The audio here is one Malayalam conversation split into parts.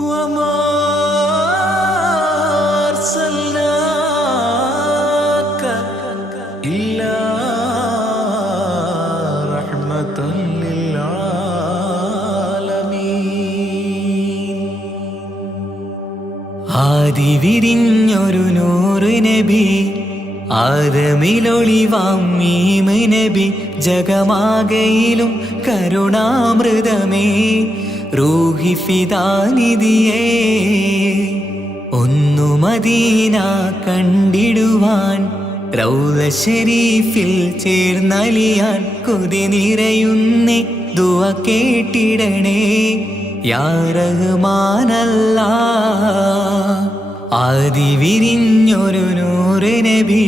وما أرسلناك إلا رحمة للعالمين. ആദി വിരിഞ്ഞൊരു നൂറ് നബി, ആദമിലൊളിവാം മീമ് നബി, ജഗമാകയിലും കരുണാമൃതമേ, റൂഹി ഫിദാനിധിയേ. ഒന്നു മദീന കണ്ടിടുവാൻ, റൗള ശരീഫിൽ ചേർന്നലിയാൻ, കൊതി നിറയുന്നേ ദുആ കേട്ടിടണേ യാ റഹ്മാനല്ലാഹ്. ആദി വിരിഞ്ഞൊരു നൂറ് നബി,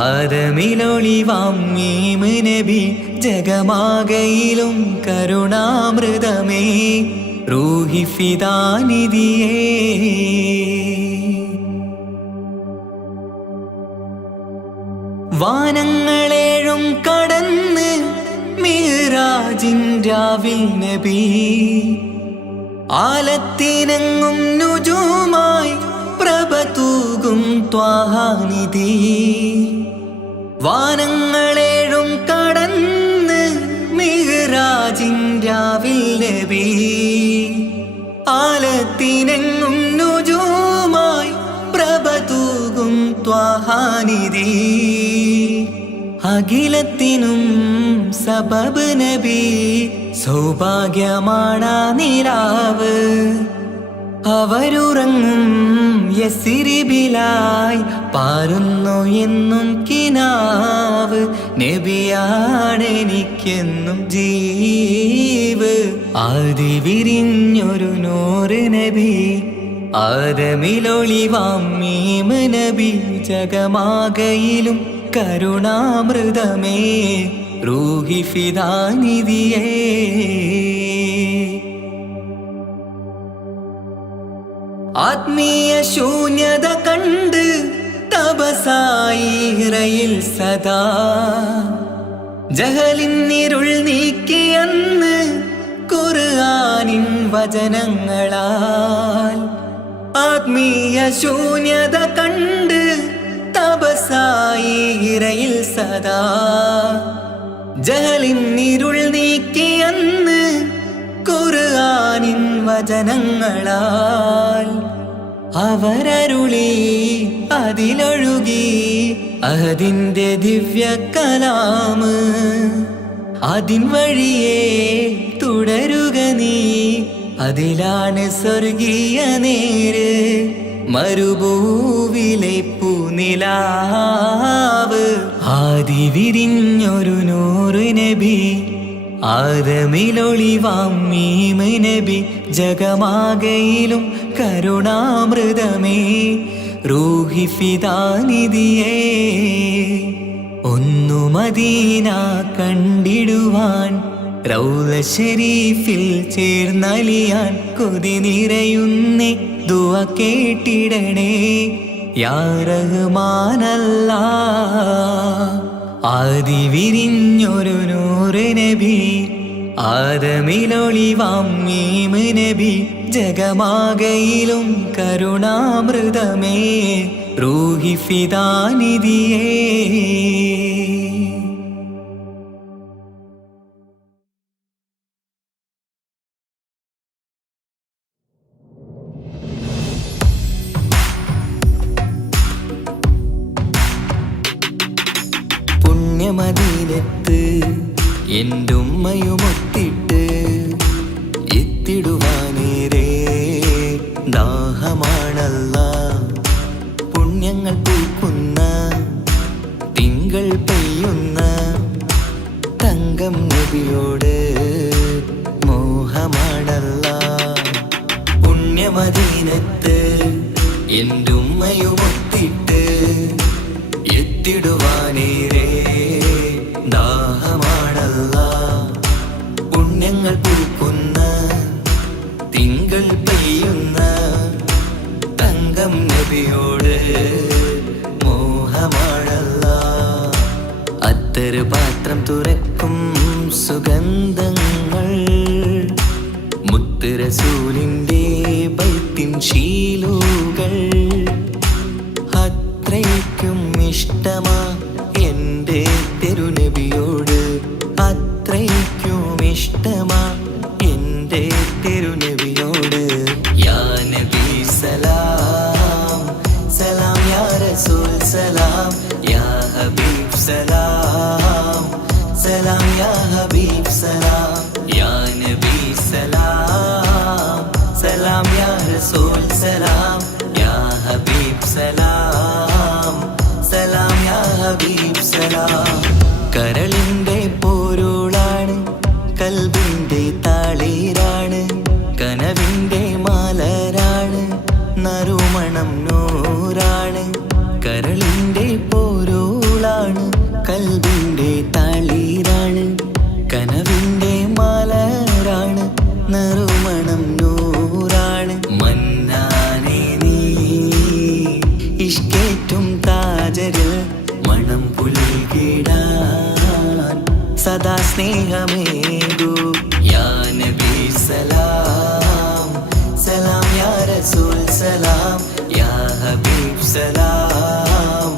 ആദമിലൊളിവാം മീമ് നബി, ജഗമാകയിലും കരുണാമൃതമേ, റൂഹി ഫിദാനിധിയേ. വാനങ്ങളേഴും കടന്ന് മിഅ്റാജിൻ രാവിൽ നബി, ആലത്തിനെങ്ങും നുജൂമായി പ്രഭ തൂകും ത്വാഹാനിധി. വാനങ്ങളേഴും കടന്ന് മിഅ്റാജിൻ രാവിൽ നബി, ആലത്തിനെങ്ങും നുജൂമായി പ്രഭ തൂകും ത്വാഹാനിധി. അഖിലത്തിനും സബബ് നബി, സൗഭാഗ്യമാണാ നിലാവ്. അവരുറങ്ങും യസ്രിബിലായി പാരുന്നു എന്നും കിനാവ്. നബിയാണെനിക്കെന്നും ജീവ്. ആദി വിരിഞ്ഞൊരു നൂറ് നബി, ആദമിലൊളിവാം മീമ് നബി, ജഗമാകയിലും കരുണാമൃതമേ, റൂഹി ഫിദാനിധിയേ. ആത്മീയ ശൂന്യത കണ്ട് തപസായി ഇറയിൽ സദാ, ജഹലിന്നിരുൾ നീക്കിയന്ന് ഖുർആനിൻ വചനങ്ങളാൽ. ആത്മീയ ശൂന്യത കണ്ട് തപസായി ഇറയിൽ സദാ, ജഹലിന്നിരുൾ നീക്കിയന്ന് ഖുർആനിൻ വചനങ്ങളാൽ. അവരരുളി അതിലൊഴുകി അഹദിന്റെ ദിവ്യ കലാമ്. അതിൻ വഴിയേ തുടരുക നീ, അതിലാണ് സ്വർഗീയ നേര്. മരുഭൂവിലെ പൂനിലാവ്. ആദി വിരിഞ്ഞൊരു നൂറ് നബി, ആദമിലൊളിവാം മീമ് നബി, ജഗമാകയിലും കരുണാമൃതമേ, റൂഹി ഫിദാനിധിയേ. ഒന്നു മദീന കണ്ടിടുവാൻ, റൗള ശരീഫിൽ ചേർന്നലിയാൻ, കൊതി നിറയുന്നേ ദുആ കേട്ടിടണേ യാ റഹ്മാനല്ലാഹ്. ആദി വിരിഞ്ഞൊരു നൂറ് നബി, ആദമിലൊളിവാം മീമ് നബി, ജഗമാകയിലും കരുണാമൃതമേ, റൂഹി ഫിദാനിധിയേ. പുണ്യമദീനത്ത് എൻ്റെ ഉമ്മയുമൊത്തിട്ട് എത്തിടുവാനേരേ ദാഹമാണല്ലാ. പുണ്യങ്ങൾ പൂക്കുന്ന തിങ്കൾ പെയ്യുന്ന തങ്കം നബിയോട് മോഹമാണല്ലാ. പുണ്യമദീനത്ത് എൻ്റെ ഉമ്മയുമൊത്തിട്ട് എത്തിടുവാനേരേ ദാഹമാണല്ലാ. പുണ്യങ്ങൾ പൂക്കുന്ന തിങ്കൾ പെയ്യുന്ന തങ്കം നബിയോട് മോഹമാണല്ലാ. അത്തറ് പാത്രം തുറക്കും സുഗന്ധങ്ങൾ, മുത്ത് മുത്ത് റസൂലിൻ്റെ ബൈത്തിൻ ശീലുകൾ അത്രയ്ക്കും ഇഷ്ടമാ എൻ്റെ തിരുനബിയോട്, അത്രയ്ക്കും ഇഷ്ടമാ എൻ്റെ തിരുനബിയോട്. യാ നബി സലാം സലാം, യാ റസൂൽ സലാം, യാ ഹബീബ് സലാം സലാം, യാ ഹബീബ് സലാം, യാ നബി സലാം സലാം, യാ റസൂൽ സലാം, യാ ഹബീബ് സലാം സലാം, യാ ഹബീബ് സലാം. കരളിൻ്റെ പൊരുളാണ്, കൽബിൻ്റെ താളീരാണ്, കനവിൻ്റെ മാലരാണ്, നറുമണം നൂറാണ്. കരളിൻ്റെ പൊരുളാണ്, കൽബിൻ്റെ താളീരാണ്, കനവിൻ്റെ മാലരാണ്, നറുമണം നൂറാണ്. മന്നാനേ നീ ഇഷ്കേറ്റും താജരിൽ മണം പുൽകിടാൻ സദാ സ്നേഹമേകൂ. യാ നബി സലാം സലാം, യാ റസൂൽ സലാം, യാ ഹബീബ് സലാം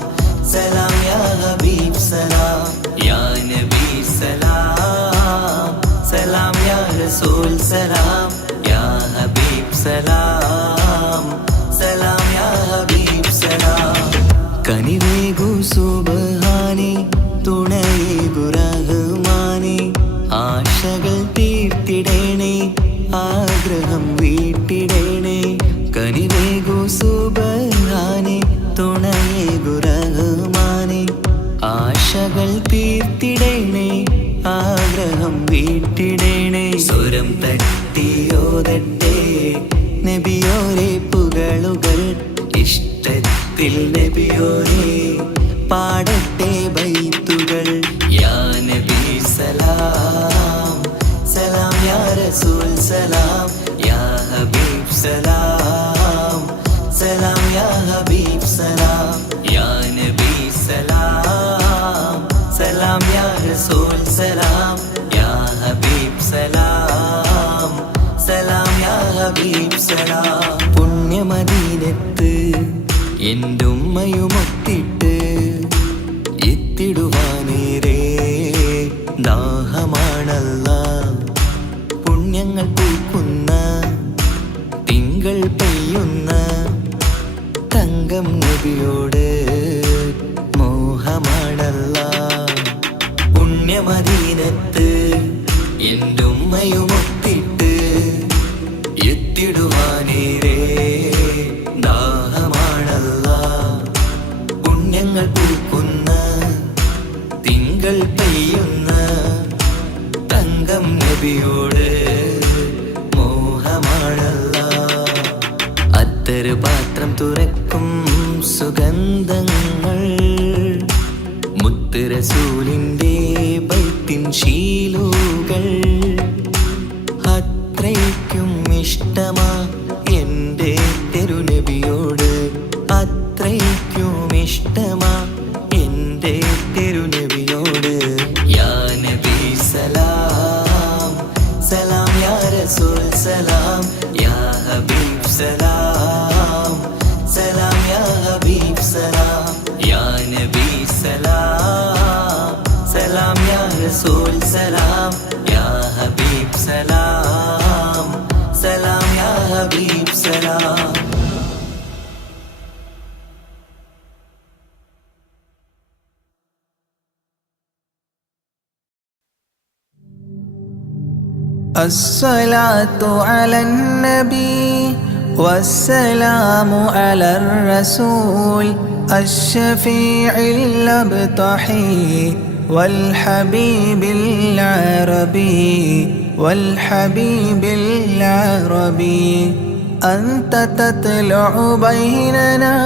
സലാം, യാ ഹബീബ് സലാം, യാ നബി സലാം സലാം, യാ റസൂൽ സലാം, യാ ഹബീബ് സലാം സലാം, യാ ഹബീബ് സലാം. കനിവേകു സുബ്ഹാനേ, തുണയേകു റഹ്മാനേ, ആശകൾ തീർത്തിടേണേ, ആഗ്രഹം വീട്ടിടേണേ. കനിവേകു സുബ്ഹാനേ, തുണയേകു റഹ്മാനേ, ആശകൾ തീർത്തിടേണേ, ആഗ്രഹം വീട്ടിടേണേ. സ്വരം തട്ടിയോതട്ടെ നബിയോരെ പുകളുകൾ, ഇഷ്ടത്തിൽ നബിയോരെ പാടട്ടെ ബൈത്തുകൾ. യാ നബി സലാം സലാം, യാ റസൂൽ സലാം, യാ ഹബീബ് സലാം സലാം, യാ ഹബീബ് സലാം, യാ നബി സലാം സലാം, യാ റസൂൽ സലാം, യാ ഹബീബ് സലാം സലാം, യാ ഹബീബ് സലാം. പുണ്യമദീനത്ത് എൻ്റെ ഉമ്മയുമൊത്തിട്ട് എത്തിടുവാനേരേ ദാഹമാണല്ലാ. പുണ്യങ്ങൾ പൂക്കുന്ന തിങ്കൾ പെയ്യുന്ന തങ്കം നബിയോട് മോഹമാണല്ലാ. പുണ്യമദീനത്ത് എൻ്റെ ഉമ്മയുമൊത്തിട്ട് എത്തിടുവാനേരേ ദാഹമാണല്ലാ. പുണ്യങ്ങൾ പൂക്കുന്ന തിങ്കൾ പെയ്യുന്ന തങ്കം നബിയോട് മോഹമാണല്ലാ. അത്തറ് പാത്രം തുറക്കും സുഗന്ധങ്ങൾ മുത്ത് റസൂലിൻ്റെ ബൈത്തിൻ ശീലുകൾ അത്രയ്ക്കും ഇഷ്ടമാ എൻ്റെ തിരുനബിയോട്, അത്രയ്ക്കും ഇഷ്ടമാ എൻ്റെ തിരുനബിയോട്. യാ നബി സലാം സലാം, യാ റസൂൽ സലാം, യാ ഹബീബ് സലാം സലാം, യാ ഹബീബ് സലാം, യാ നബി സലാം സലാം, യാ റസൂൽ സലാം, യാ ഹബീബ് സലാം സലാം, യാ ഹബീബ് സലാം. الصلاة على النبي والسلام على الرسول الشفيع الأبطحي والحبيب العربي والحبيب العربي. أنت تطلع بيننا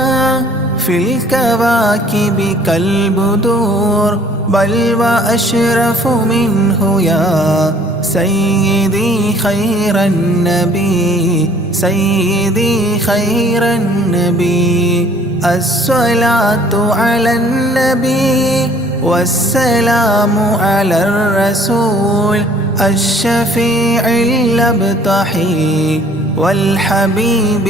في الكواكب كالبدور، بل وأشرف منه يا سيدي خير النبي، سيدي خير النبي. الصلاة على النبي والسلام على الرسول الشفيع الأبطحي والحبيب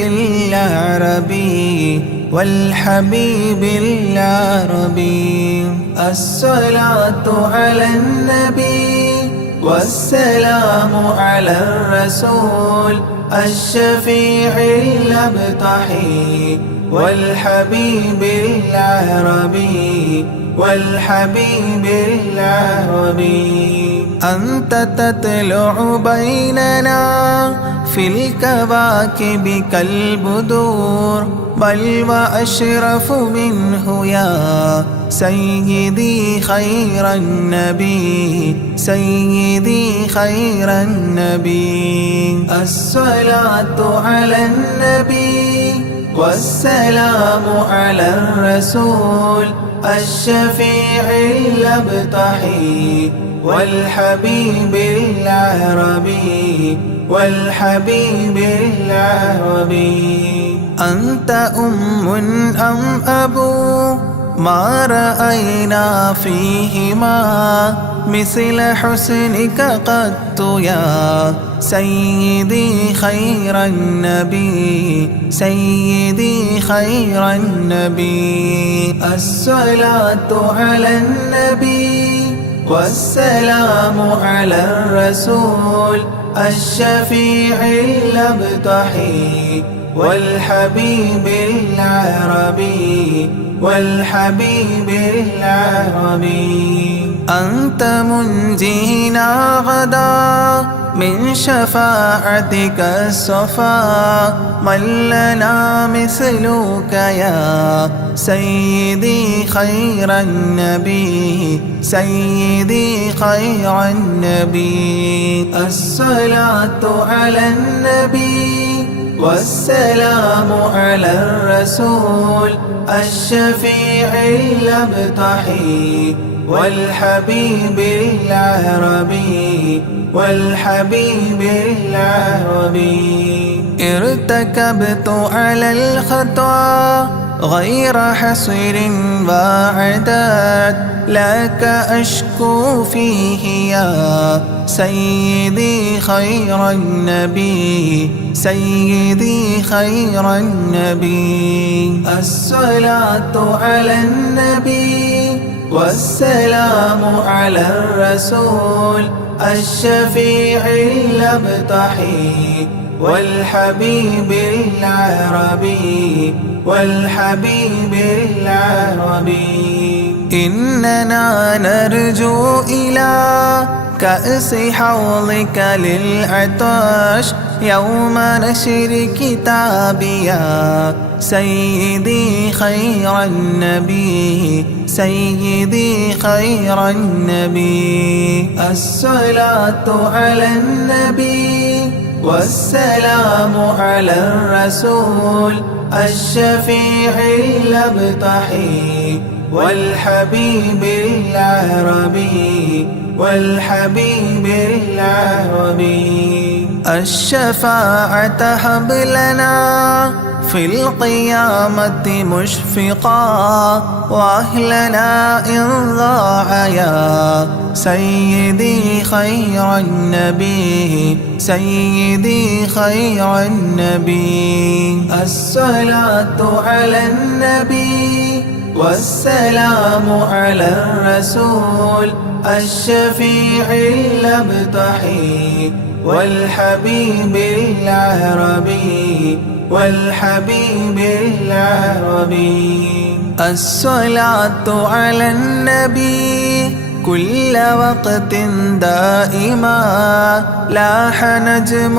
العربي والحبيب العربي. الصلاة على النبي والسلام على الرسول الشفيع الأبطحي والحبيب العربي والحبيب العربي. أنت تطلع بيننا في الكواكب كالبدور بل وأشرف منه يا سيدي خير النبي سيدي خير النبي. الصلاة على النبي والسلام على الرسول الشفيع الأبطحي والحبيب العربي والحبيب العربي. أنت أم أم أبو ما رأينا فيهما مثل حسنك قط يا سيدي خير النبي سيدي خير النبي. الصلاة على النبي والسلام على الرسول الشفيع الأبطحي والحبيب العربي والحبيب العربي. أنت منجينا غدا من شفاعتك الصفا من لنا مثلك يا سيدي خير النبي سيدي خير النبي. الصلاة على النبي والسلام على الرسول الشفيع الأبطحي والحبيب العربي والحبيب العربي. ارتكبت على الخطا غير حصر وعداد لك أشكو فيه يا سيدي خير النبي سيدي خير النبي. الصلاة على النبي والسلام على الرسول الشفيع الأبطحي والحبيب العربي والحبيب العربي. إننا نرجو إلى كأس حوضك للعطاش يوم نشر كتابي يا سيدي خير النبي سيدي خير النبي. الصلاة على النبي والسلام على الرسول الشفيع الأبطحي والحبيب العربي والحبيب العربي. الشفاعة هب لنا في القيامة مشفقا وأهلنا إن ضاع يا سيدي خير النبي سيدي خير النبي. الصلاة على النبي والسلام على الرسول الشفيع الأبطحي والحبيب العربي والحبيب العربي. الصلاة على النبي كل وقت دائما لاح نجم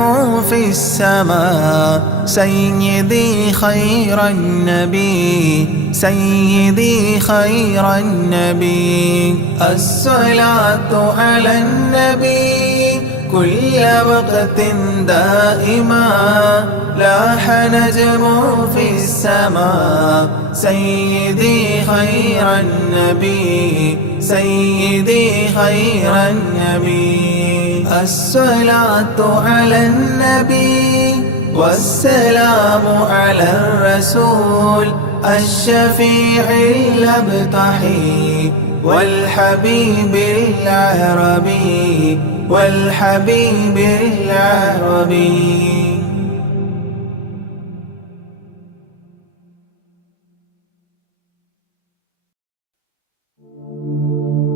في السماء سيدي خير النبي سيدي خير النبي. الصلاة على النبي كل وقت دائما لاح نجم في السماء سيدي خير النبي سيدي خير النبي. الصلاة على النبي والسلام على الرسول الشفيع الأبطحي والحبيب العربي والحبيب العربي.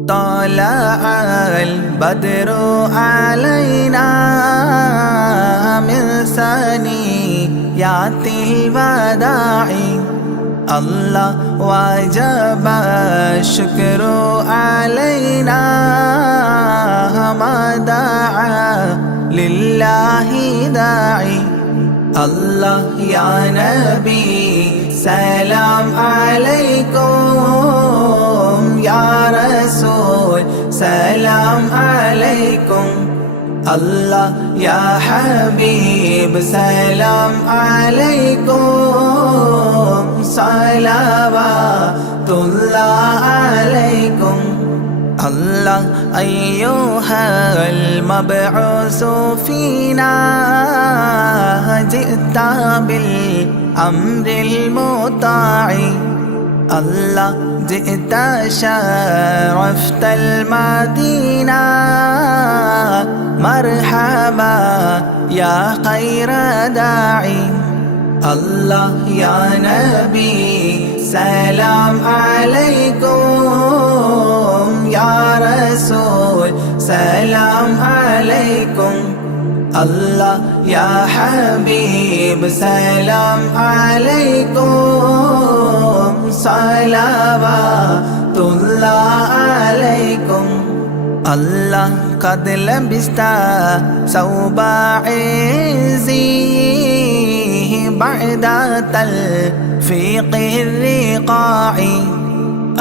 طلع البدر علينا من ثنيات الوداع الله وجب الشكر علينا ما دعا لله داعي. الله يا نبي سلام عليكم يا رسول سلام عليكم. الله يا حبيب سلام عليكم صلوات الله عليكم. الله أيها المبعوث فينا جئت بالأمر المطاع. الله جئت شرفت المدينة مرحبا يا خير داعي. الله يا نبي سلام عليكم يا رسول سلام عليكم. الله يا حبيب سلام عليكم صلوات الله عليكم. الله قد لبست ثوب عزي بعد تلفيق الرقاع.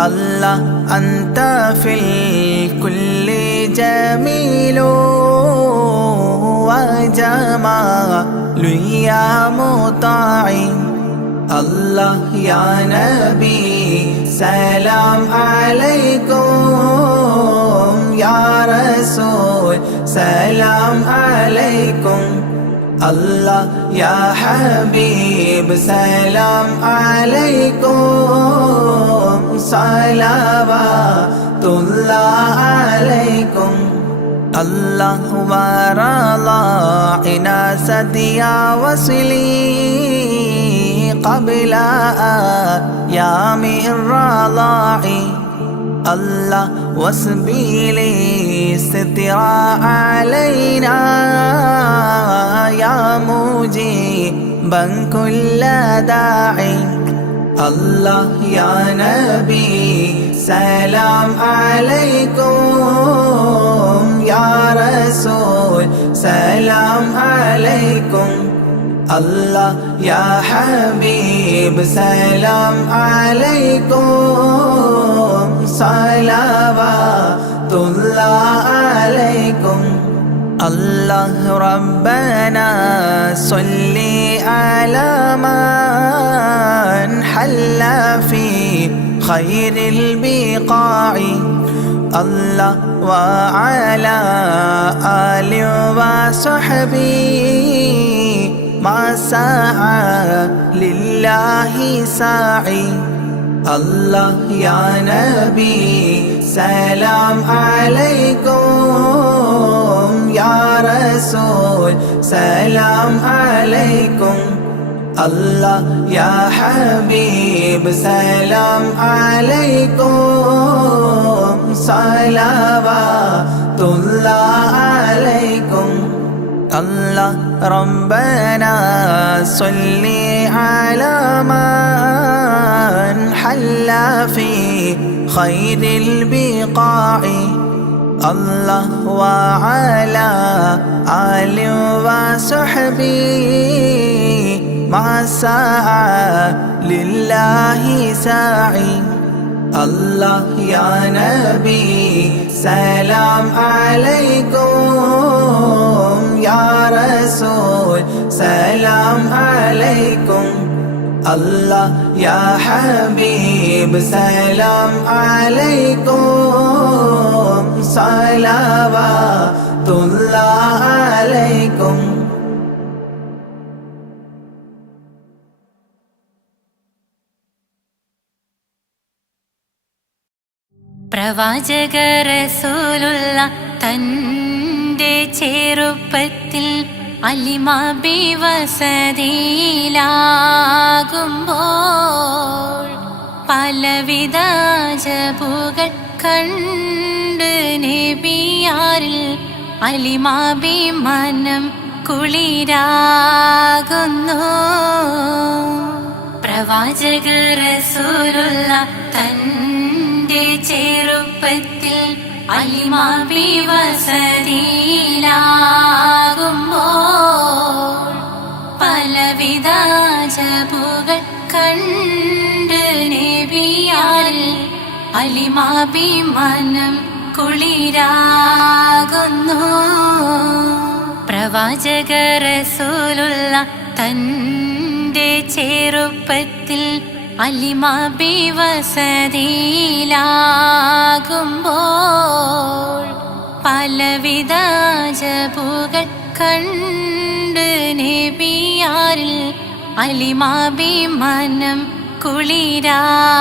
الله أنت في الكل جميل وجمال يا مطاع. الله يا نبي سلام عليكم يا رسول سلام عليكم. الله يا حبيب سلام عليكم صلوات الله عليكم. الله ورضاعنا سديا وصلي قبل أيام الرضاع. الله وسبيلي سترا علينا يا مجيبا كل داعي. الله يا نبي سلام عليكم يا رسول سلام عليكم. الله يا حبيب سلام عليكم صلوات الله عليكم. الله ربنا صل على من حل في خير البقاع. الله وعلى آل وصحبه ما سعى لله ساعي. الله يا نبي سلام عليكم يا رسول سلام عليكم. الله يا حبيب سلام عليكم صلوات الله عليكم. الله ربنا صل على من حل في خير البقاع. الله وعلى آل وصحبه ما سعى لله ساعي. الله يا نبي سلام عليكم يا رسول سلام عليكم. الله يا حبيب سلام عليكم صلوات الله عليكم. പ്രവാചക റസൂലുള്ള തൻ്റെ ചെറുപ്പത്തിൽ അലിമാബി വസതിയിലാകുമ്പോൾ പലവിധ ജബുകൾ കണ്ട് നബിയാരിൽ അലിമാബി മനം കുളിരാകുന്നു. പ്രവാചക റസൂലുള്ള തൻ്റെ ചെറുപ്പത്തിൽ അലിമാബി വസതിയിലാകുമ്പോൾ പലവിധ ജബുകൾ കണ്ട് നബിയാരിൽ അലിമാബി മനം കുളിരാകുന്നു. പ്രവാചക റസൂലുള്ള തൻ്റെ ചെറുപ്പത്തിൽ അലിമാബി വസതിയിലാകുമ്പോൾ പലവിധ ജബുകൾ കണ്ട് നബിയാരിൽ അലിമാബി മനം കുളിരാകുന്നു.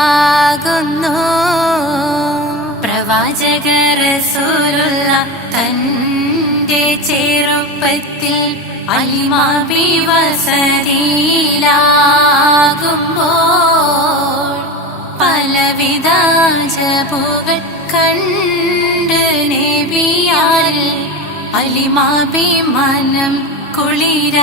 പ്രവാചക റസൂലുള്ള തൻ്റെ ചെറുപ്പത്തിൽ അലിമാബി വസതിയിലാകുമ്പോൾ പലവിധ ജബുകൾ കണ്ട് നബിയാരിൽ അലിമാബി മനം കുളിരാകുന്നു.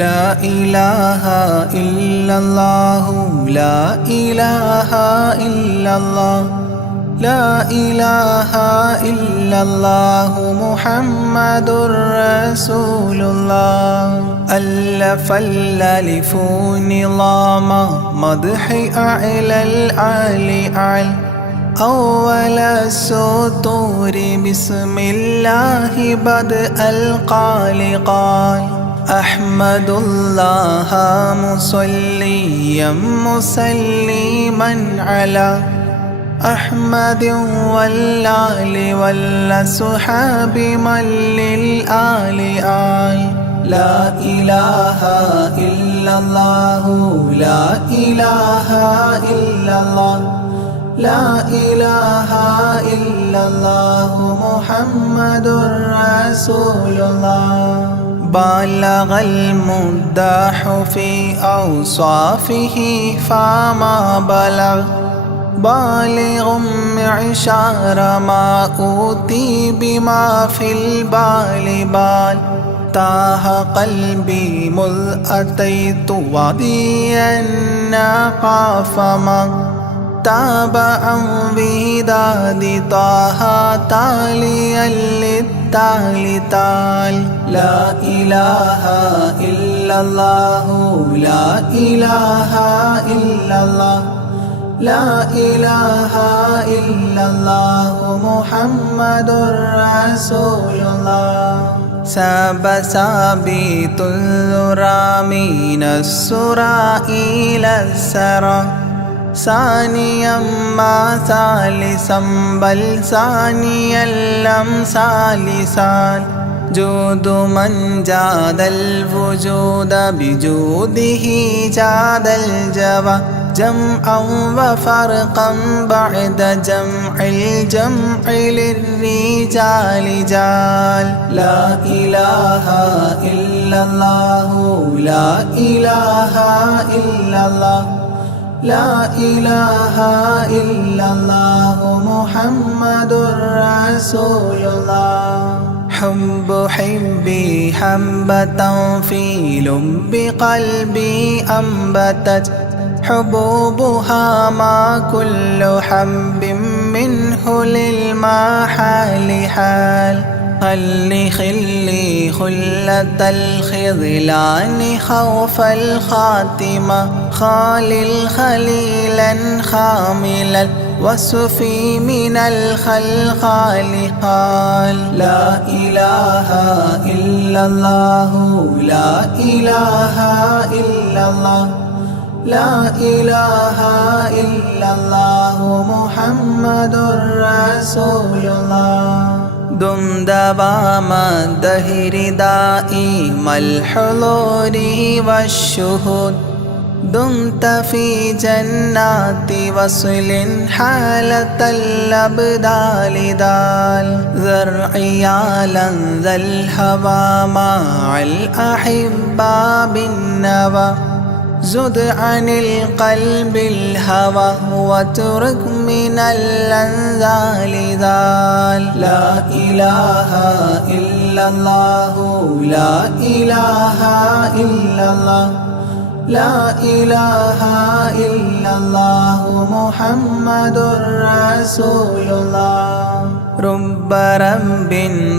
لا إله إلا الله لا إله إلا الله لا إله إلا الله محمد رسول الله ألف الألف نظام مدح أعلى الأعلى أعلى أول السطور بسم الله بدء القال قال أحمد الله مصليا مسلما على أحمد والآل والصحاب من للآل آل لا إله إلا الله لا إله إلا الله لا إله إلا الله محمد رسول الله بلغ المداح في أوصافه فما بلغ بالغ معشار ما أوتي بما في البال بال تاه قلبي مذ أتيت واديا قاف ما تابعا بهداد طه تاليا للتالي تال لا إله إلا الله لا إله إلا الله لا إله إلا الله محمد رسول الله ساب سابيت الذرى من السرى إلى السرى ثانيا ما ثالثا بل ثانيا لم ثالثان جود من جاد الوجود بجوده جاد الجوى جمعا وفرقا بعد جمع الجمع للرجال جال لا إله إلا الله لا إله إلا الله لا إله إلا الله محمد رسول الله حب حبي حبة في لب قلبي أنبتت حبوبها ما كل حب منه للمحال حال خلي خلة الخذلان خوف الخاتمة خالل خليلا خاملا وصفي من الخلقال قال لا إله إلا الله لا إله إلا الله لا إله إلا الله محمد رسول الله دم دوام الدهر دائم الحضور والشهود دمت في جنات وصل حالة الأبدال دال ذرعيالا ذا الهوى مع الأحبة بالنوى زد عن القلب الهوى واترك من الأنذال ذال لا إله إلا الله لا إله إلا الله لا إله إلا الله محمد رسول الله رب رب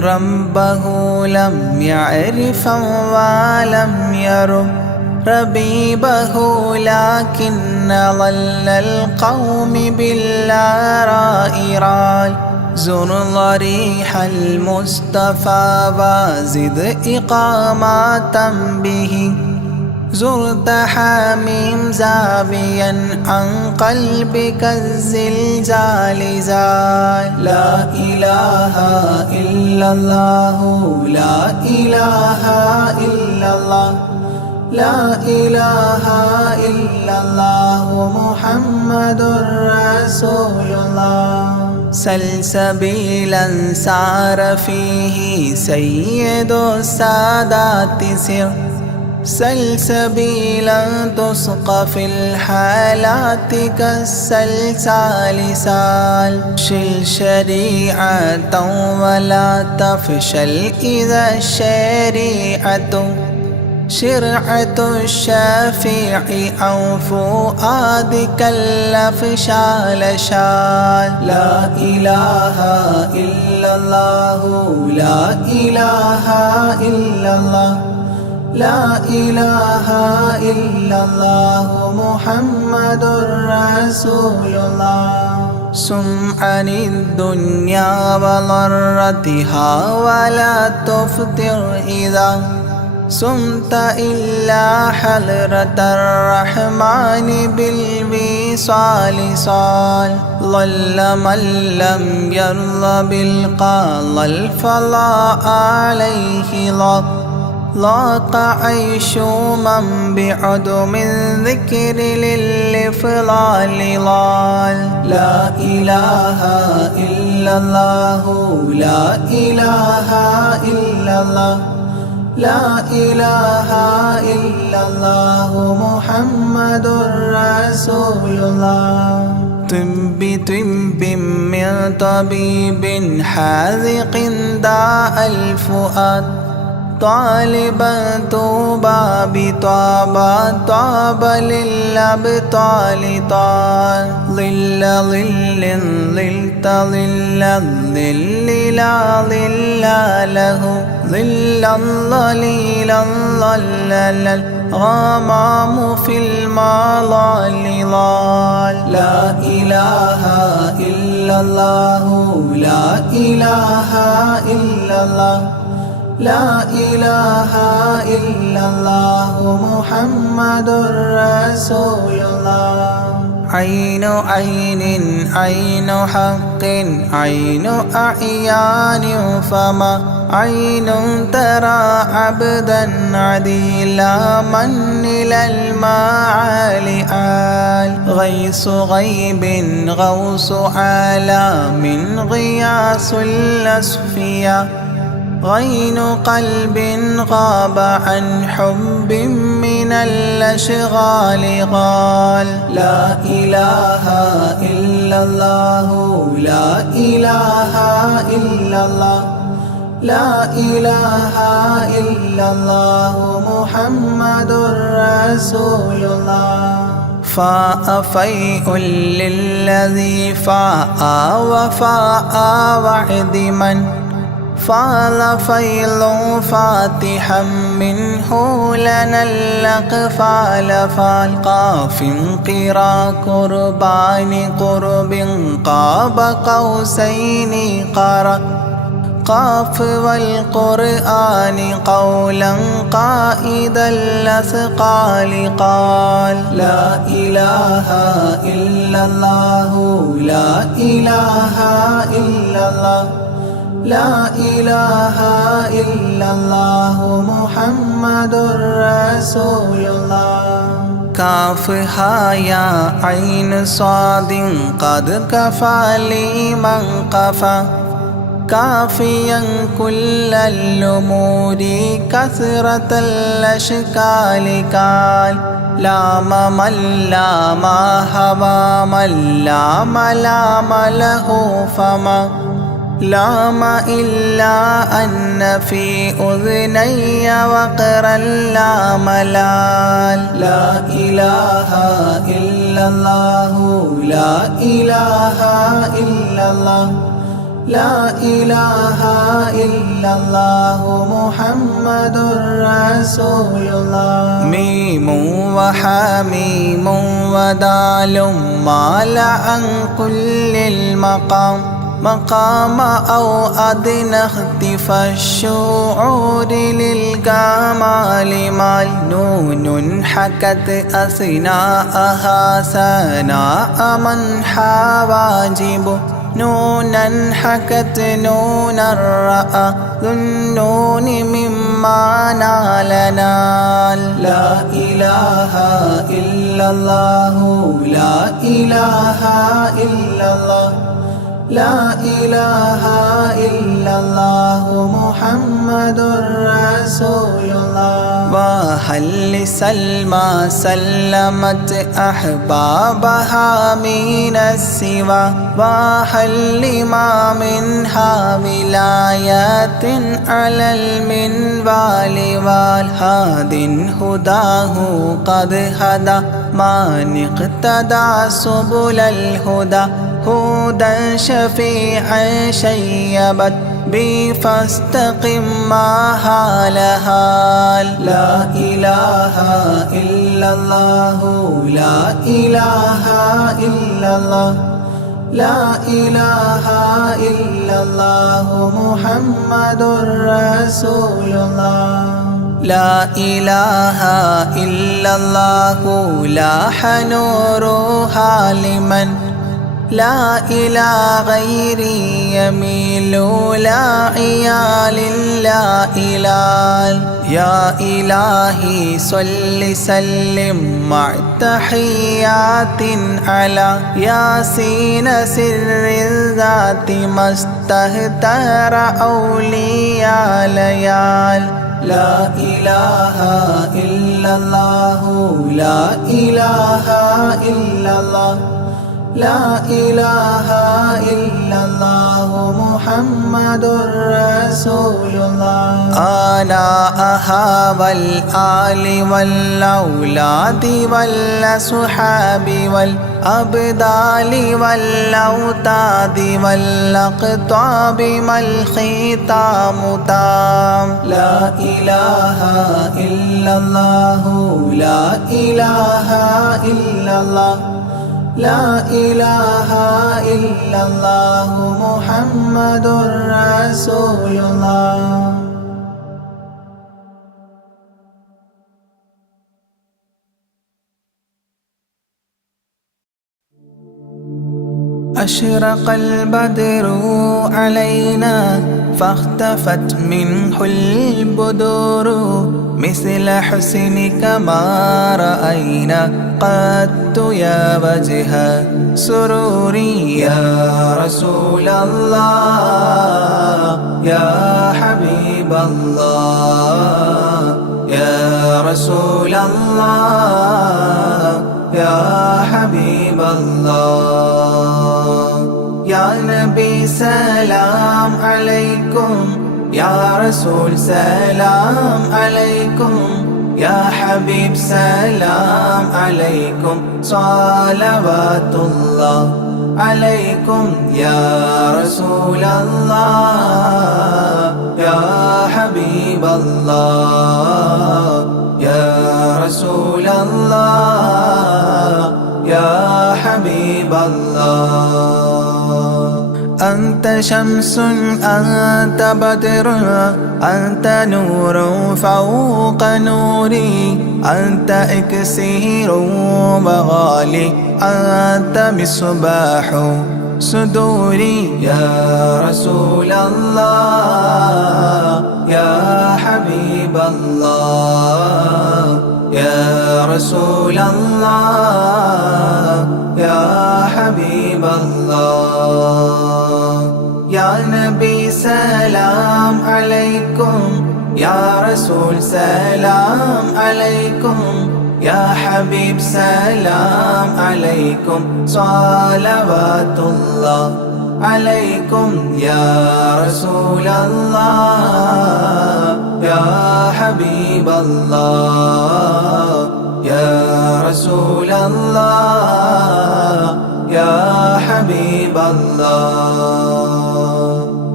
ربه لم يعرف ولم يرب ربيبه لكن ظل القوم بالآراء رال زر ضريح المصطفى وزد إقامة به زرت حميم زاويا عن قلبك الزلزال زال لا إله إلا الله لا إله إلا الله لا إله إلا الله محمد رسول الله سلسبيلا سار فيه سيد السادات سر سلسبيلا تسقى في الحالات كالسلسال سال شل شريعة ولا تفشل إذا الشريعة شرعة الشافع أو فؤادك الأفشال شال. لا إله إلا الله لا إله إلا الله لا إله إلا الله محمد رسول الله. سم عن الدنيا وضرتها ولا تفطر إذا سمت إلا حضرة الرحمن بالوصال صال. ضل من لم يرض بالقضاء الفلا عليه ضاق عيش من بعدم ذكر للإفضال ضال. لا إله إلا الله لا إله إلا الله لا إله إلا الله محمد رسول الله. طب من طبيب حاذق داء الفؤاد طالبا طوبى بطابى طاب للأبطال طال. ظل ظل ظلت ظل الظل لا ظل له ظلا ظليلا ظلل الغمام في المظل ضال. لا إله إلا الله لا إله إلا الله لا إله إلا الله محمد رسول الله. عين عين عين حق عين أعيان فما عين ترى عبدا عديلا من إلى المعالي آل. غيث غيب غوص عالم غياس الأصفياء غين قلب غاب عن حب من الأشغال قال. لا إله إلا الله لا إله إلا الله لا إله إلا الله محمد رسول الله. فاء فيء للذي فاء وفاء وعد من فاض فيض فاتحا منه لنا الأقفال فالقاف قرا قربان قرب قاب قوسين قرا قاف والقرآن قولا قائد الأثقال قال. لا إله إلا الله لا إله إلا الله لا إله إلا الله محمد رسول الله. كافها يا عين صاد قد كفى لي من قفى كافيا كل الأمور كثرة الأشكال قال. لام من لام هوى من لام لام له فما لام إلا أن في أذني وقرا لا ملال. لا إله إلا الله لا إله إلا الله لا إله إلا الله محمد رسول الله. ميم وحميم ودال مال عن كل المقام مقام أو أدنى اختفى الشعور للكمال مال. نون حكت أثناءها ثناء من حواجبه نونا حكت نونا رأى ذو النون مما نال نال. لا إله إلا الله لا إله إلا الله لا إله إلا الله محمد رسول الله. وهل سلمى سلمت أحبابها من السوى وهل لما منها ولايات على المنوال والهاد هداه قد هدى من اقتدى سبل الهدى هدى شفيعا شيبت بي فاستقم ما هالها. لا إله إلا الله لا إله إلا الله لا إله إلا الله محمد رسول الله. لا إله إلا الله لاح نورها لمن لا إلى غيري يميل لا عيال لا إلال. يا إلهي صل سلم مع تحيات على ياسين سر الذات ما استهتر أولياء ليال. لا إله إلا الله لا إله إلا الله لا إله إلا الله محمد رسول الله. آناءها والآل والأولاد والأصحاب والأبدال والأوتاد والأقطاب ما الختام تام. لا إله إلا الله لا إله إلا الله لا إله إلا الله محمد رسول الله. أشرق البدر علينا فاختفت منه البدور مثل حسنك ما رأينا قدت يا وجه سروري. يا رسول الله يا حبيب الله يا رسول الله يا حبيب الله. يا نبي سلام عليكم يا رسول سلام عليكم يا حبيب سلام عليكم صلوات الله عليكم. يا رسول الله يا حبيب الله يا رسول الله يا حبيب الله. أنت شمس أنت بدر أنت نور فوق نوري أنت إكسير وغالي أنت مصباح صدوري. يا رسول الله يا حبيب الله يا رسول الله يا حبيب الله. يا نبي سلام عليكم يا رسول سلام عليكم يا حبيب سلام عليكم صلوات الله عليكم. يا رسول الله يا حبيب الله يا رسول الله يا حبيب الله.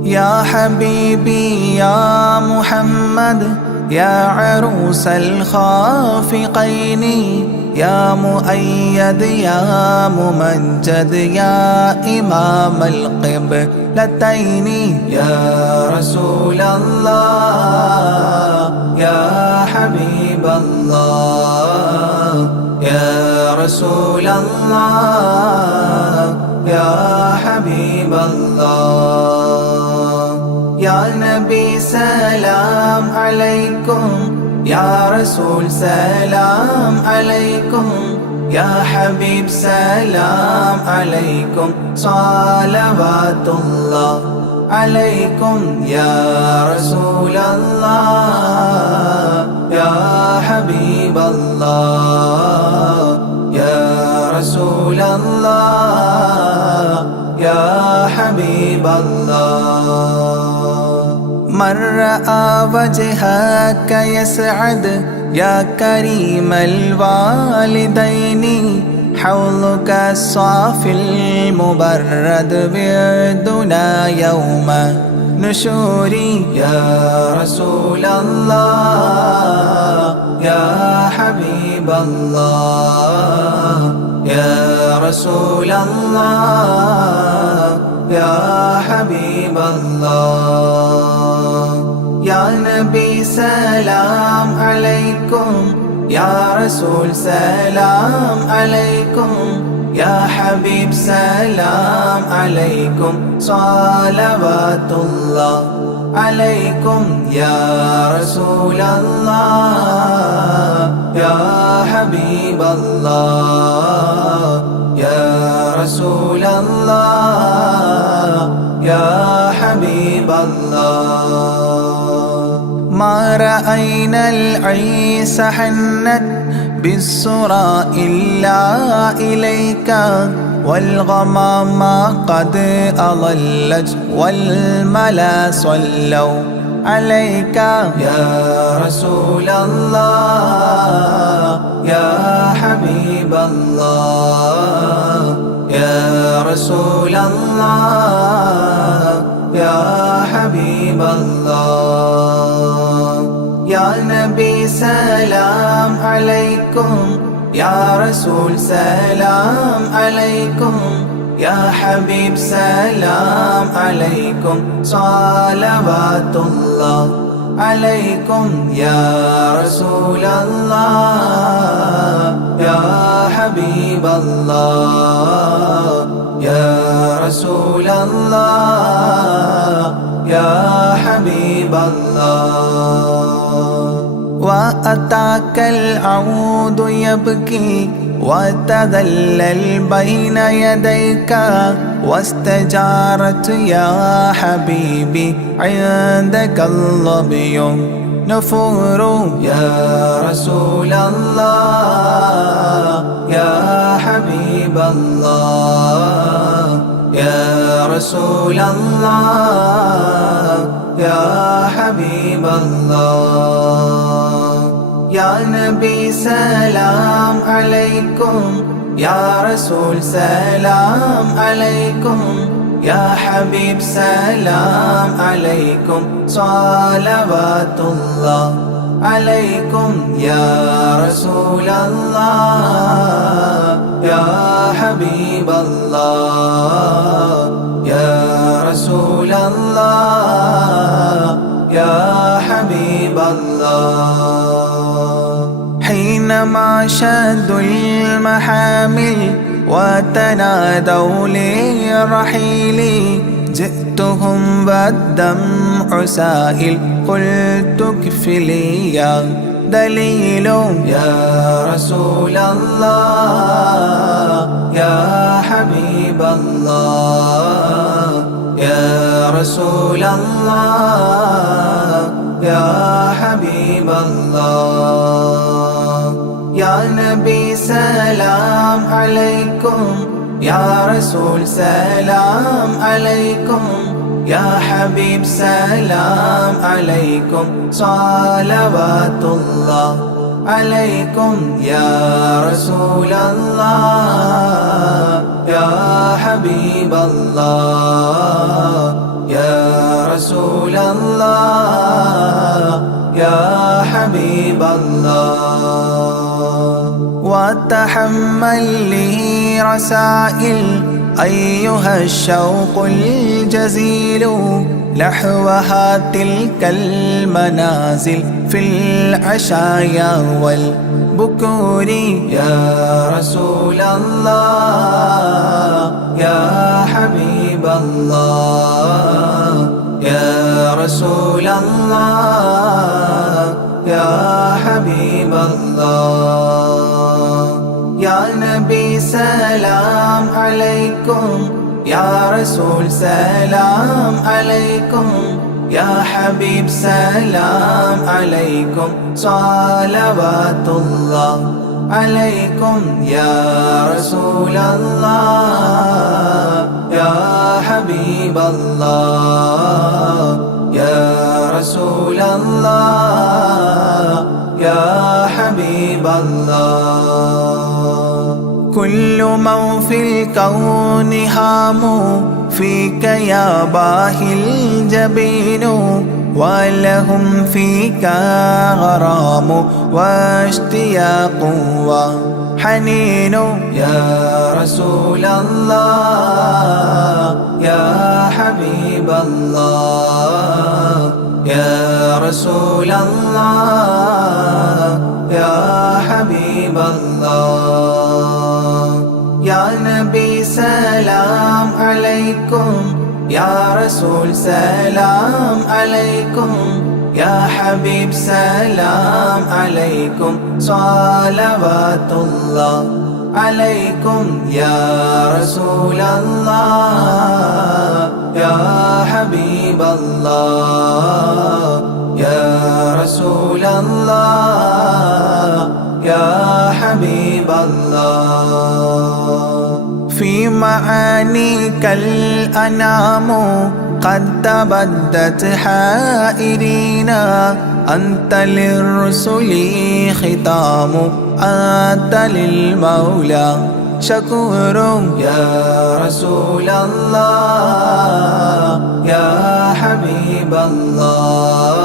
يا حبيبي يا محمد يا عروس الخافقين يا مؤيد يا ممجد يا إمام القبلتين. يا رسول الله يا حبيب الله يا رسول الله يا حبيب الله. يا نبي سلام عليكم يا رسول سلام عليكم يا حبيب سلام عليكم صلوات الله عليكم يا رسول الله يا حبيب الله يا رسول الله يا حبيب الله من رأى وجهك يسعد يا كريم الوالدين حوضك الصافي المبرد بيدنا يوم نشوري يا رسول الله يا حبيب الله يا رسول الله يا حبيب الله يا نبي سلام عليكم يا رسول سلام عليكم يا حبيب سلام عليكم صلوات الله عليكم يا رسول الله يا حبيب الله يا رسول الله يا حبيب الله ما رأينا العيس حنت بالسرى إلا إليك والغمام قد أضلت والملا صلوا عليك يا رسول الله يا حبيب الله يا رسول الله يا حبيب الله يا نبي سلام عليكم يا رسول سلام عليكم يا حبيب سلام عليكم صلوات الله عليكم يا رسول الله يا حبيب الله يا رسول الله يا حبيب الله وأتاك العود يبكي وتذلل بين يديك واستجارت يا حبيبي عندك الظبي نفور يا رسول الله يا حبيب الله يا رسول الله يا حبيب الله يا نبي سلام عليكم يا رسول سلام عليكم يا حبيب سلام عليكم صلوات الله عليكم يا رسول الله يا حبيب الله يا رسول الله يا حبيب الله حينما شدوا المحامل وتنادوا لرحيلي جئتهم والدمع سائل قلت اكفلي يا دليل يا رسول الله يا حبيب الله يا رسول الله يا حبيب الله يا نبي سلام عليكم يا رسول سلام عليكم يا حبيب سلام عليكم صلوات الله عليكم يا رسول الله يا حبيب الله يا رسول الله يا حبيب الله وتحمل لي رسائل أيها الشوق الجزيل نحوها تلك المنازل في العشايا والبكور يا رسول الله يا حبيب الله يا رسول الله يا حبيب الله يا نبي سلام عليكم يا رسول سلام عليكم يا حبيب سلام عليكم صلوات الله عليكم يا رسول الله يا حبيب الله يا رسول الله يا حبيب الله كل من في الكون هام فيك يا باهي الجبين ولهم فيك غرام واشتياق وحنين يا رسول الله يا حبيب الله يا رسول الله يا حبيب الله يا نبي سلام عليكم يا رسول سلام عليكم يا حبيب سلام عليكم صلوات الله عليكم يا رسول الله يا حبيب الله يا رسول الله يا حبيب الله في معانيك الأنام قد تبدت حائرين أنت للرسل ختام أنت للمولى شكور يا رسول الله يا حبيب الله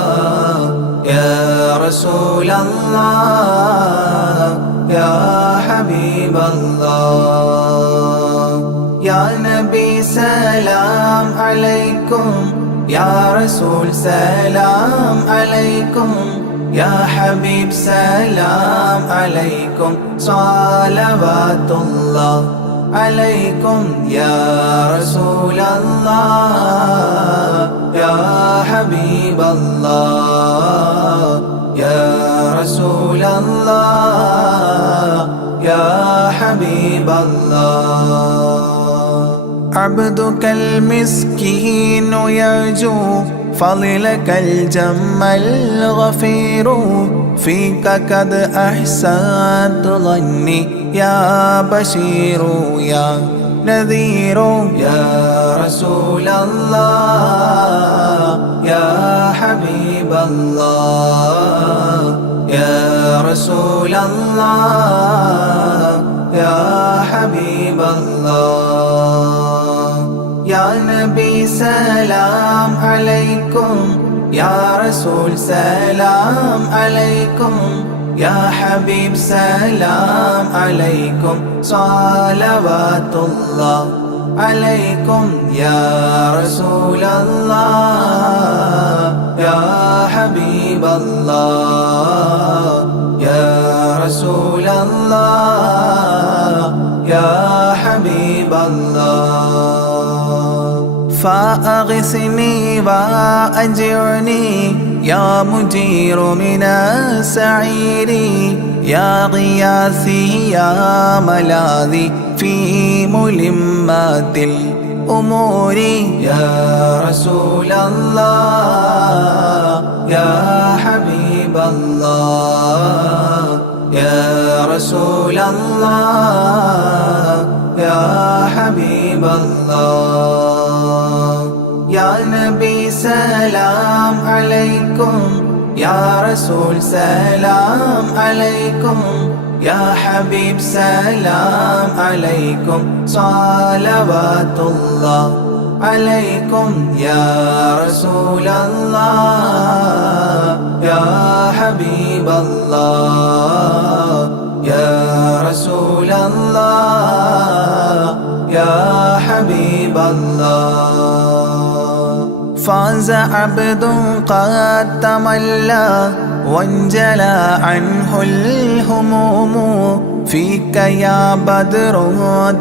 يا رسول الله يا حبيب الله يا نبي سلام عليكم يا رسول سلام عليكم يا حبيب سلام عليكم صلوات الله عليكم يا رسول الله يا حبيب الله يا رسول الله يا حبيب الله عبدك المسكين يرجو فضلك الجم الغفير فيك قد أحسنت ظني يا بشير يا نذير يا رسول الله يا حبيب الله يا رسول الله يا حبيب الله يا نبي سلام عليكم يا رسول سلام عليكم يا حبيب سلام عليكم صلوات الله عليكم يا رسول الله يا حبيب الله يا رسول الله يا حبيب الله فأغثني وأجرني يا مجير من السعير يا غياثي يا ملاذي في ملمات الأمور يا رسول الله يا حبيب الله يا رسول الله يا حبيب الله يا نبي سلام عليكم يا رسول سلام عليكم يا حبيب سلام عليكم صلوات الله عليكم يا رسول الله يا حبيب الله يا رسول الله يا حبيب الله فاز عبد قد تملى وانجلى عنه الهموم فيك يا بدر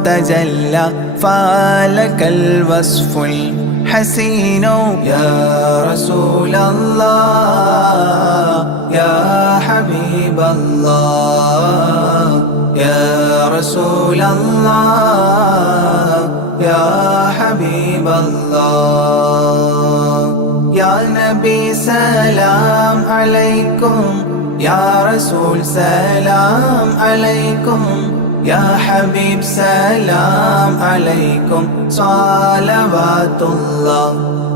تجلى فلك الوصف الحسين يا رسول الله يا حبيب الله يا رسول الله يا حبيب الله يا نبي سلام عليكم يا رسول سلام عليكم يا حبيب سلام عليكم صلوات الله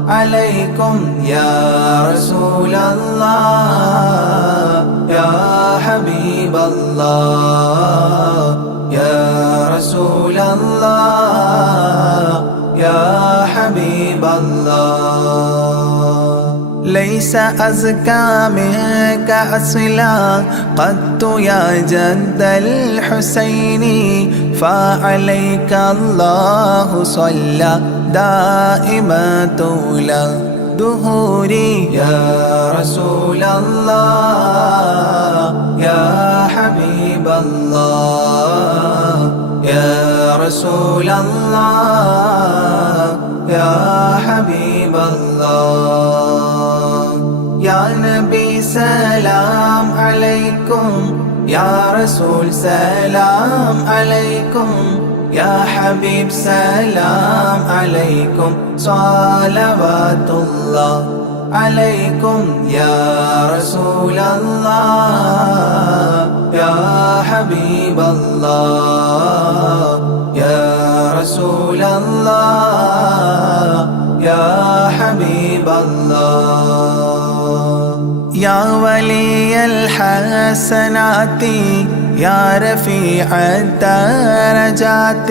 عليكم يا رسول الله يا حبيب الله يا رسول الله يا حبيب الله ليس أزكى منك أصلا قط يا جد الحسين فعليك الله صلى دائما طول دهوري يا رسول الله يا حبيب الله يا رسول الله يا حبيب الله يا نبي سلام عليكم يا رسول سلام عليكم يا حبيب سلام عليكم صلوات الله عليكم يا رسول الله يا حبيب الله يا رسول الله يا حبيب الله يا ولي الحسنات يا رفيع الدرجات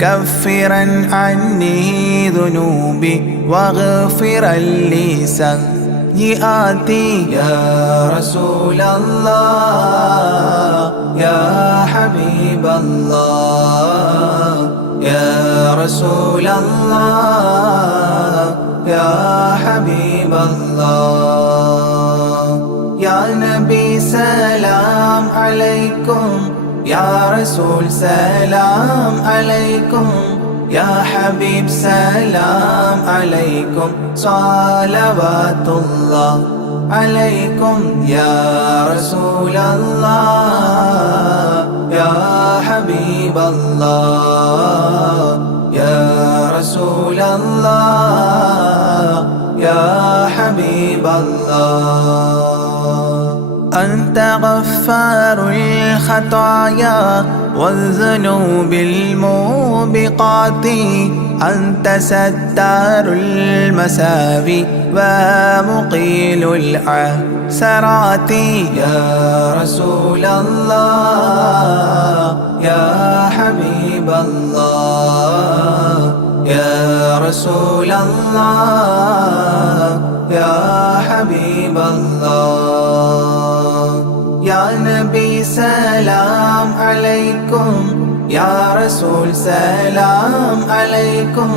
كفرا عني ذنوبي واغفرا لي سيئاتي يا رسول الله يا حبيب الله يا رسول الله يا حبيب الله يا نبي سلام عليكم يا رسول سلام عليكم يا حبيب سلام عليكم صلوات الله عليكم يا رسول الله يا حبيب الله يا رسول الله يا حبيب الله أنت غفار الخطايا والذنوب الموبقات أنت ستار المساوي ومقيل العثرات يا رسول الله يا حبيب الله يا رسول الله يا حبيب الله يا نبي سلام عليكم يا رسول سلام عليكم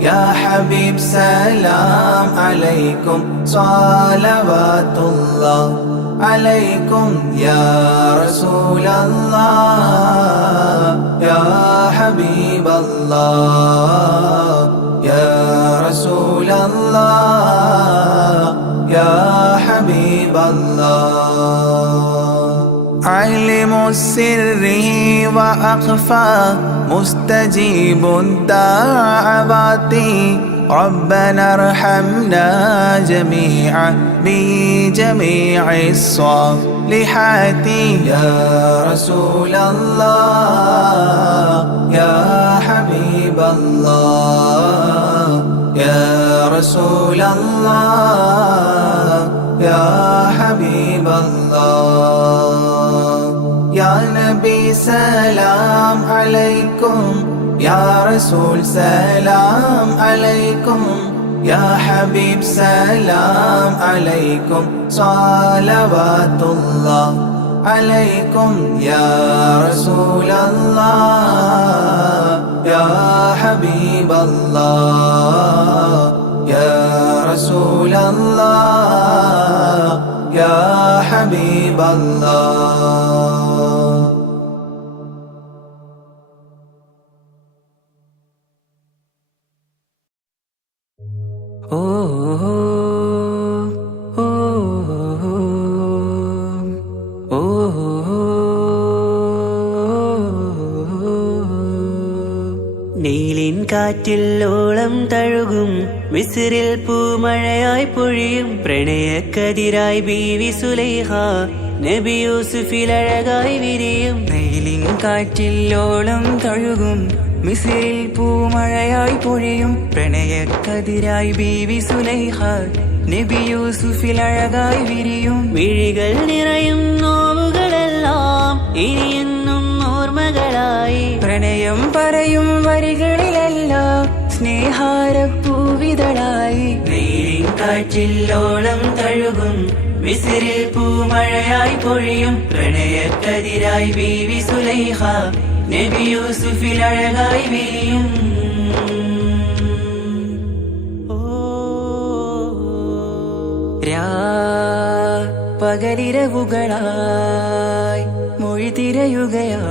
يا حبيب سلام عليكم صلوات الله عليكم يا رسول الله يا حبيب الله يا رسول الله يا حبيب الله علم السر وأخفى مستجيب الدعوات ربنا ارحمنا جميعا بجميع الصالحات يا رسول الله يا حبيب الله يا رسول الله يا حبيب الله يا نبي سلام عليكم يا رسول سلام عليكم يا حبيب سلام عليكم صلوات الله عليكم يا رسول الله يا حبيب الله يا رسول الله يا حبيب الله നീലിൻ കാറ്റിൽ ഓളം തഴുകും മിസ്രിൽ പൂമഴയായി പൊഴിയും പ്രണയക്കതിരായി ബീവി സുലൈഹ നബി യൂസുഫിൽ അഴകായി വിരിയും വെയിലിൻ കാറ്റിൽ ഓളം തഴുകും മിസ്രിൽ പൂമഴയായി പൊഴിയും പ്രണയക്കതിരായി ബീവി സുലൈഹ നബി യൂസുഫിൽ അഴകായി വിരിയും മിഴികൾ നിറയും നോവുകളെല്ലാം ഇനിയെന്നും ഓർമ്മകളായി പ്രണയം പറയും വരികളിലെല്ലാം സ്നേഹാരപ്പൂവിതളായി വെയിലിൻ കാറ്റിൽ ഓളം തഴുകും മിസ്രിൽ പൂമഴയായി പൊഴിയും പ്രണയക്കതിരായി ബീവി സുലൈഹ നബി യൂസുഫിൽ അഴകായി വിരിയും പകലിരവുകളായി മൊഴി തിരയുകയായി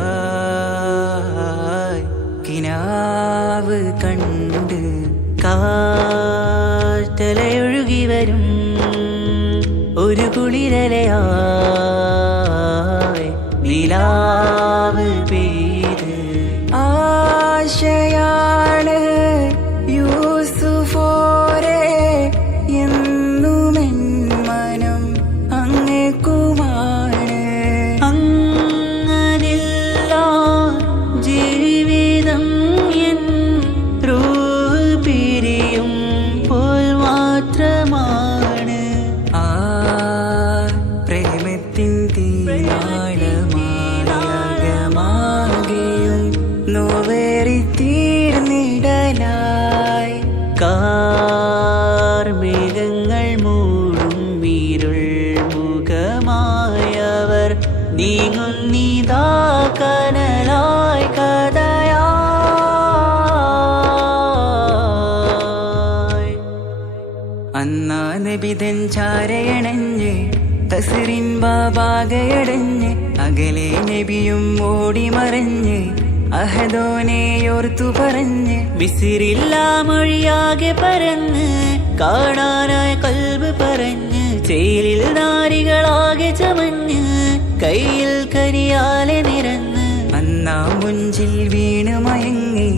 കിനാവ് കണ്ട് കാറ്റലയൊഴുകി വരും ഒരു കുളിരലയായി നിലാവ് പെയ്ത് ആശയാണ് യൂസുഫോരെ എന്നുമെൻ മനം അങ്ങേക്കുമാണ് അങ്ങനില്ല ജീവിതം എൻ റൂഹ് പിരിയും പോൽ മാത്രമാണ് ആ പ്രേമത്തിൻ തീനാളമാകെയും നോവേറി തീർന്നിടലായി കാർമേഘങ്ങൾ മൂടും വീരുൾ മുഖമായവർ നീങ്ങുന്നിതാ കനലായി കഥയായി അന്നാ നബിതൻ ചാരയണഞ്ഞ് കസറിൻ ബാബാകയടഞ്ഞ് അകലെ നബിയും ഓടി മറഞ്ഞ് അഹദോനെയോർത്തു പറഞ്ഞ് മിസിറില്ലാ മൊഴിയാകെ പരന്ന് കാണാനായി കൽബ് പറഞ്ഞ് ചേലിൽ നാരികളാകെ ചമഞ്ഞ് കയ്യിൽ കരിയാലെ നിരന്ന് അന്നാ മുഞ്ചിൽ വീണ് മയങ്ങി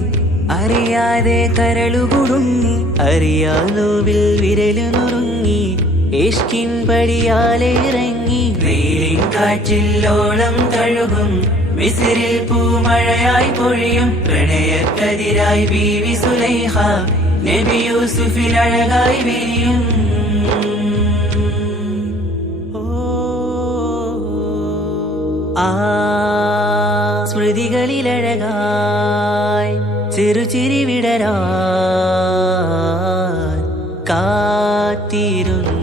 അറിയാതെ കരളുകുടുങ്ങി അറിയാലോവിൽ വിരലു നുറുങ്ങി ഇഷ്കിൻ പടിയാലെ ഇറങ്ങി വെയിലിൻ കാറ്റിൽ ഓളം തഴുകും മിസ്രിൽ പൂമഴയായി പൊഴിയും പ്രണയക്കതിരായി ബീവി സുലൈഹ നബി യൂസുഫിൽ അഴകായി വിരിയും ആ സ്മൃതികളിലഴകായി ചെറുചിരി വിടരാ കാത്തിരുന്ന്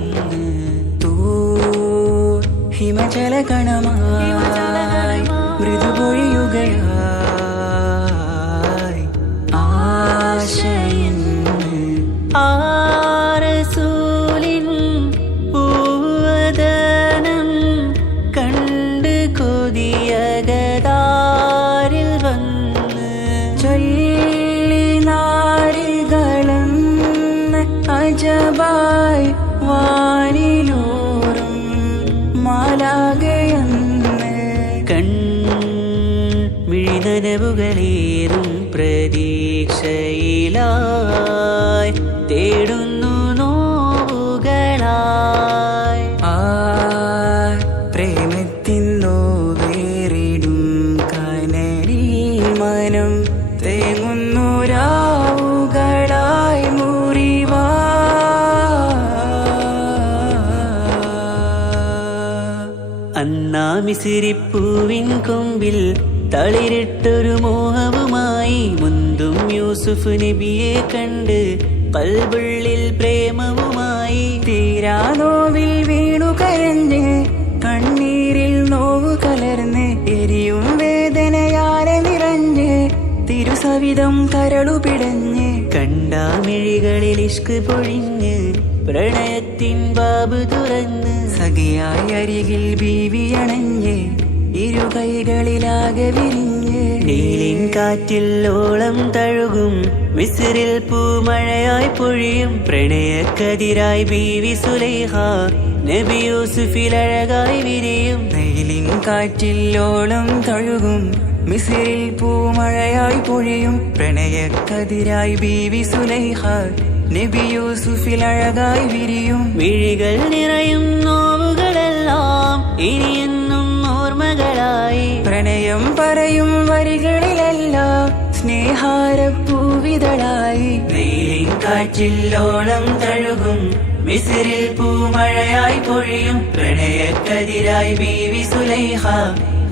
ഹിമജല കണമായി മൃദുപൊഴിയുകയായി ആശയിൻ ആരസൂലിൻ പൂവദനം കണ്ട് കൊതിയകതാരിൽ വന്ന് ചൊല്ലി നാരികളെന്ന് അജബായി വാനിലൂറും മാലാകയെന്ന് മിഴിനനവുകളേറും പ്രതീക്ഷയിലായി തേടുന്നു നോവുകളായി ആ പ്രേമത്തിൻ നോവേറിടും കനലിൽ മനം തേങ്ങുന്നു രാവുകളായി മുറിവാ അന്നാ മിസിരിപ്പൂവിൻ കൊമ്പിൽ തളിരിട്ടൊരു മോഹവുമായി മുന്തും യൂസുഫ് നബിയെ കണ്ട് കൽബുള്ളിൽ പ്രേമവുമായി തീരാനോവിൽ വീണു കരഞ്ഞ് കണ്ണീരിൽ നോവ് കലർന്ന് എരിയും വേദനയാലെ നിറഞ്ഞ് തിരുസവിധം കരളു പിടഞ്ഞ് കണ്ടാമിഴികളിൽ ഇഷ്ക് പൊഴിഞ്ഞ് പ്രണയത്തിൻ ബാബ് തുറന്ന് സഖിയായി അരികിൽ ബീവിയണഞ്ഞ് ഇരു കൈകളിലാകെ വിരിഞ്ഞ് നീലിൻ കാറ്റിൽ ഓളം തഴുകും മിസ്രിൽ പൂമഴയായി പൊഴിയും പ്രണയക്കതിരായി ബീവി സുലൈഹ നബി യൂസുഫിൽ അഴകായി വിരിയും വെയിലിൻ കാറ്റിൽ ഓളം തഴുകും മിസ്രിൽ പൂമഴയായി പൊഴിയും പ്രണയക്കതിരായി ബീവി സുലൈഹ നബി യൂസുഫിൽ അഴകായി വിരിയും മിഴികൾ നിറയും നോവുകളെല്ലാം ഇനിയെന്നും ഓർമ്മകളായി പ്രണയം പറയും വരികളിലെല്ലാം സ്നേഹാരപ്പൂവിതളായി വെയിലിൻ കാറ്റില്ലോളം തഴുകും മിസ്രിൽ പൂമഴയായി പൊഴിയും പ്രണയക്കതിരായി ബീവി സുലൈഹ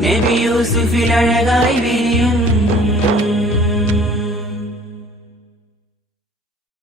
നബി യൂസുഫിൽ അഴകായി വിരിയും